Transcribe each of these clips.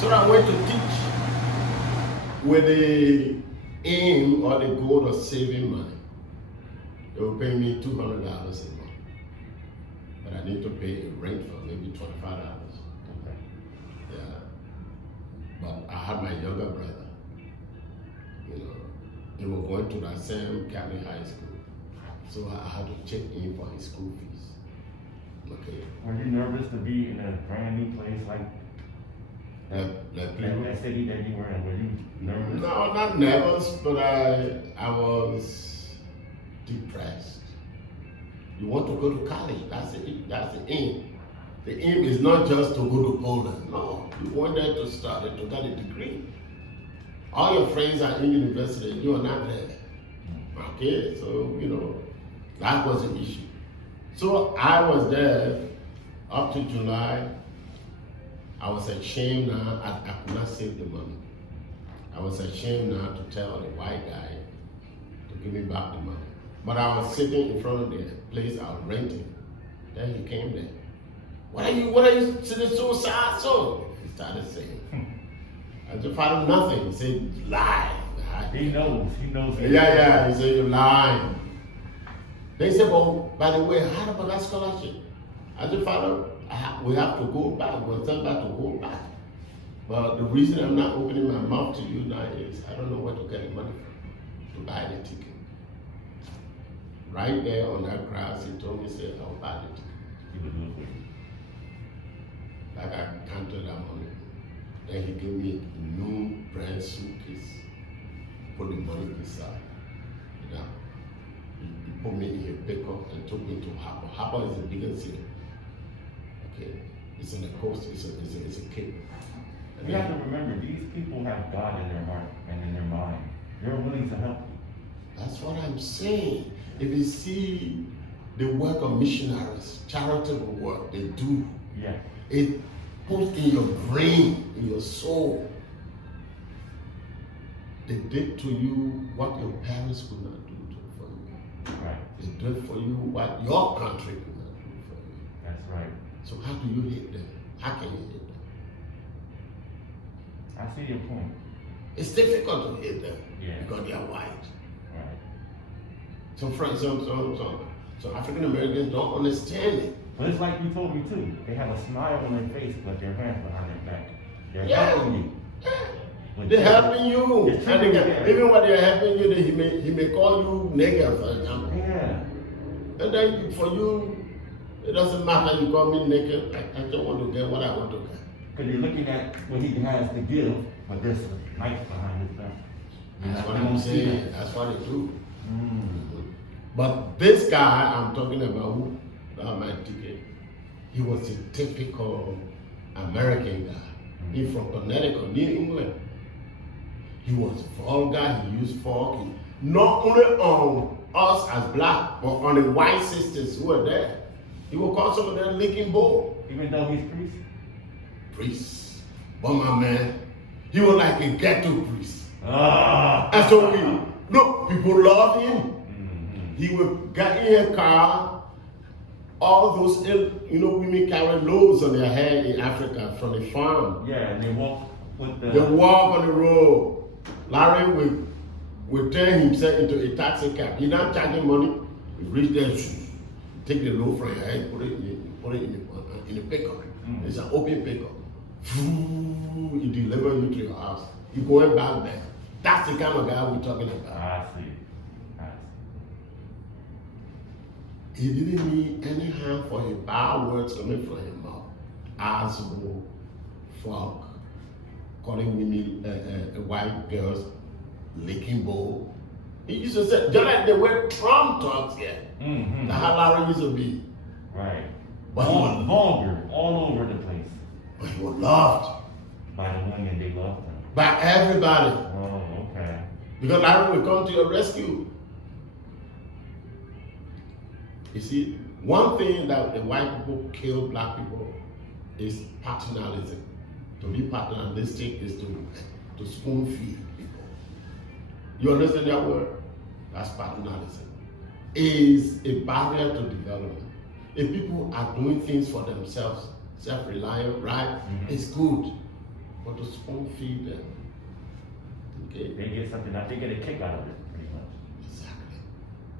So I went to teach with the aim or the goal of saving money. They were paying me $200 a month. But I need to pay a rent for maybe $25. Okay. Yeah. But I had my younger brother. You know, he was going to that same Catholic high school. So I had to check in for his school fees. Okay. Were you nervous to be in a brand new place like that city that you were in? Were you nervous? No, not nervous, but I was depressed. You want to go to college, that's the aim. The aim is not just to go to Poland. No, you want there to study, to get a degree. All your friends are in university, you are not there. Okay, so you know, that was the issue. So I was there up to July. I was ashamed now, I could not save the money. I was ashamed now to tell the white guy to give me back the money. But I was sitting in front of the place I was renting. Then he came there. What are you sitting so sad so? He started saying. I just found nothing. He said, lie. He knows. Yeah, he said, you're lying. They said, well, by the way, how about that scholarship? I just found out we have to go back. We're sent back to go back. But the reason I'm not opening my mouth to you now is I don't know where to get the money from to buy the ticket. Right there on that grass, he told me, say, I'll buy the ticket. He would do it for you. Like I counted that money. Then he gave me a new brand suitcase. Put the money inside. You know, he put me in a pickup and took me to Harper. Harper is the biggest city. Okay, it's on the coast. It's a cape. You have to remember, these people have God in their heart and in their mind. They're willing to help you. That's what I'm saying. If you see the work of missionaries, charitable work they do, yeah, it puts in your brain, in your soul. They did to you what your parents could not do for you. Right. They did for you what your country could not do for you. That's right. So how do you hate them? How can you hate them? I see your point. It's difficult to hate them because they are white. Right. So African Americans don't understand it. But it's like you told me too. They have a smile on their face, but their hands behind their back. They're helping you. They're helping you. And even when they're helping you, he may call you nigger, for example. Yeah. And then for you, it doesn't matter you call me nigger. I don't want to get what I want to get. Because you're looking at what he has to give, but there's a knife behind his back. That's what I'm saying. That's what they do. Mm. But this guy I'm talking about, who got my ticket, he was a typical American guy. He's from Connecticut, New England. He was vulgar, he used fork. Not only on us as black, but on the white sisters who were there. He would call some of them licking bowl. Even though he's priest? Priest. But my man, he was like a ghetto priest. Ah. And so people love him. Mm-hmm. He would get in a car, all those women carry loads on their head in Africa from the farm. Yeah, and they walk with the... They walk on the road. Larry will turn himself into a taxi cab. He's not charging money. He reach there, take the load from your head, put it in the pickup. Mm. It's an open pickup. He deliver you to your house. He going back there. That's the kind of guy we're talking about. I see. He didn't mean any harm for his bad words coming from his mouth. Asshole, fuck, calling women, white girls, licking bowl. He used to say, just like the way Trump talks here. Mm-hmm. That's how Larry used to be. Right. But vulgar, all over the place. But he was loved. By the women, they loved him. By everybody. Oh, okay. Because Larry will come to your rescue. You see, one thing that the white people kill black people is paternalism. To be paternalistic is to spoon feed people. You understand that word? That's paternalism. Is a barrier to development. If people are doing things for themselves, self-reliant, right, it's good. but to spoon feed them. Okay? They get something, they get a kick out of it, pretty much. Exactly.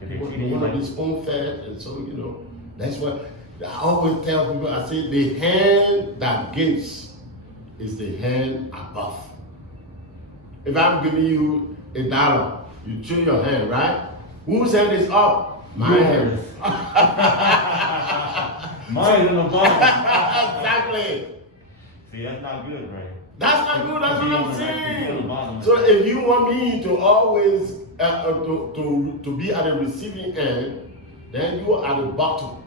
If they You treat you want to be like, spoon fed, and so, you know, that's what I always tell people. I say the hand that gives is the hand above. If I'm giving you $1, you chew your hand, right? Whose hand is up? My hand. Mine in the bottom. Exactly. See, that's not good, right? That's not good. That's what I'm saying. So if you want me to always to be at the receiving end, then you are at the bottom.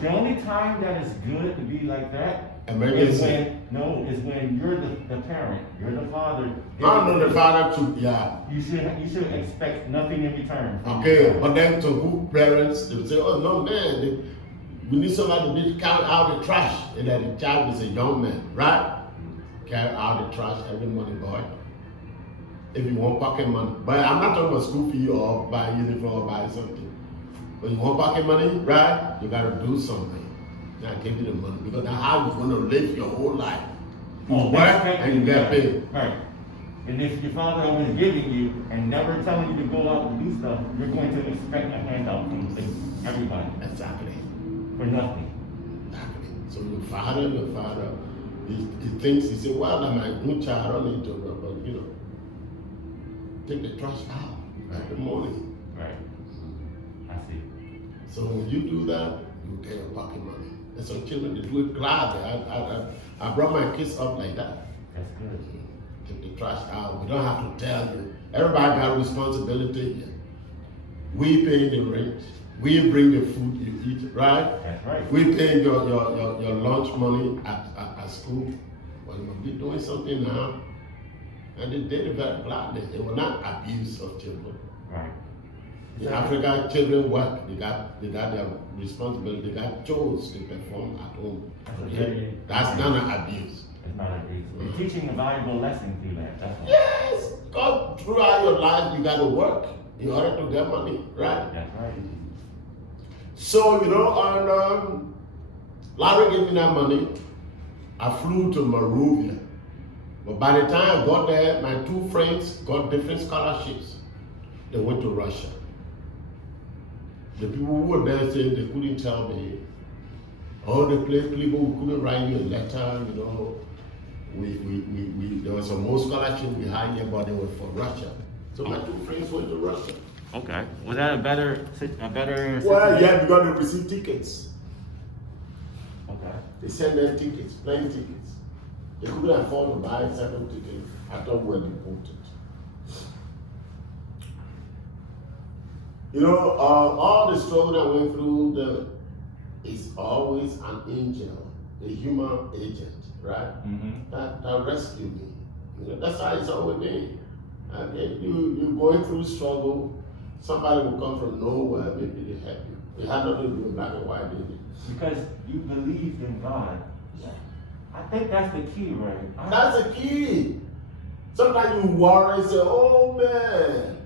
The only time that is good to be like that Emergency. is when you're the parent, you're the father. I'm not the father too. Yeah. You should expect nothing in return. Okay, but then to good parents, they will say, "Oh no, man, we need somebody to carry out the trash." And that the child is a young man, right? Carry out the trash every morning, boy. If you want pocket money, but I'm not talking about school fee or buy uniform or buy something. But you want pocket money, right? You gotta do something. Not give you the money because that's how you're gonna live your whole life. You work and you get paid. Right. And if your father always giving you and never telling you to go out and do stuff, you're going to expect a handout from everybody. Exactly. For nothing. Exactly. So your father, he thinks, he said, well, I'm my own child, I don't need to, but you know, take the trash out every morning. Right. I see. So when you do that, you get your pocket money. And some children, they do it gladly. I brought my kids up like that. That's good. Take the trash out. We don't have to tell you. Everybody got a responsibility here. We pay the rent. We bring the food you eat, right? That's right. We pay your lunch money at school. But you must be doing something now. And they did it very gladly. They were not abuse of children. Right. In Africa, children work. They got their responsibility. They got chores to perform at home. Okay? That's not an abuse. It's not abuse. You're teaching a valuable lesson through that. That's all. Yes, God, throughout your life, you got to work in order to get money, right? That's right. So, you know, and Larry gave me that money. I flew to Monrovia. But by the time I got there, my two friends got different scholarships. They went to Russia. The people who were there saying they couldn't tell me. Oh, the people who couldn't write you a letter, you know. There was some more scholarship we had here, but they were for Russia. So my two friends went to Russia. Okay. Was that a better Well, yeah, because they received tickets. Okay. They sent them tickets, plane tickets. They couldn't afford to buy a second ticket. I thought we were deported. You know, all the struggle that I went through, is always an angel, a human agent, right? Mm-hmm. That rescued me. You know, that's how it's always been. And if you're going through struggle, somebody will come from nowhere, maybe they help you. It had nothing to do with black and white, did it? Because you believed in God. Yeah. I think that's the key, right? That's the key. Sometimes you worry and say, oh man,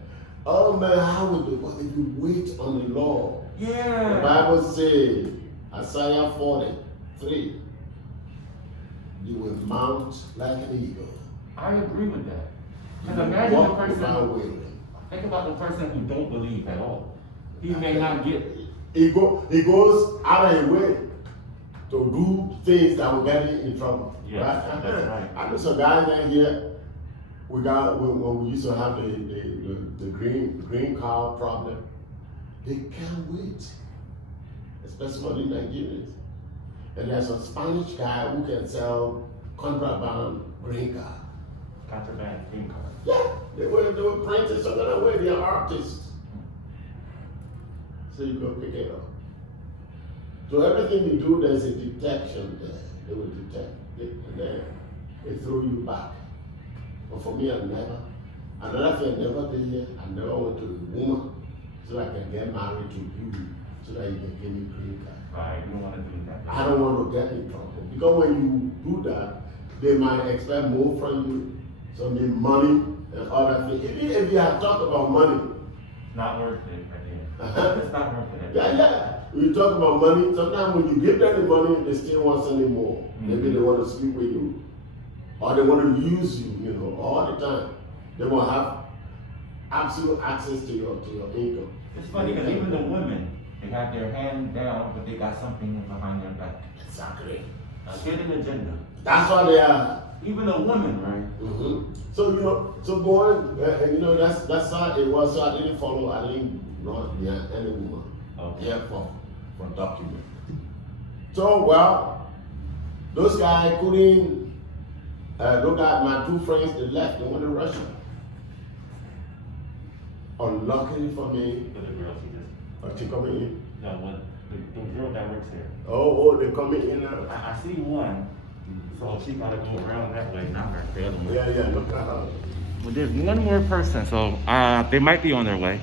how would it, what if you wait on the Lord? Yeah. The Bible says, Isaiah 43, you will mount like an eagle. I agree with that. You Because imagine the walk without person, wavering. think about the person who don't believe at all. He may not get. He goes out of his way to do things that will get him in trouble. Yes, right? that's right. I know some guys down here. When we used to have the green card problem, they can't wait, especially for the Nigerians. And there's a Spanish guy who can sell contraband green card. Contraband green card. Yeah, they were printing some other way. They're artists. So you go pick it up. So everything you do, there's a detection there. They will detect it, and then they throw you back. But for me, another thing I never did here, I never went to a woman so I can get married to you, so that you can give me green card. Right, you don't want to do that. I don't want to get in trouble. Because when you do that, they might expect more from you. So need money and other things. Even if you have talked about money. It's not worth it at the end. It's not worth it. Yeah. You talk about money, sometimes when you give them the money, they still want something more. Mm-hmm. Maybe they want to sleep with you. or they want to use you, you know, all the time. They want to have absolute access to your income. It's funny because even the women, they have their hand down, but they got something behind their back. Exactly. A hidden agenda. That's what they are. Even a woman, right? Mm-hmm. So you know, so going, you know, that's how it was. So I didn't follow. I didn't run behind any woman. Okay. Yeah, for document. So well, those guys couldn't look at my two friends. They left. They went to Russia. Unluckily for me, For the girls, he just. she coming in. No, what? The girl that works here. Oh, they coming in now. I see one. So she gotta go around that way, not her. The other one. Yeah, look at her. Well, there's one more person, so they might be on their way.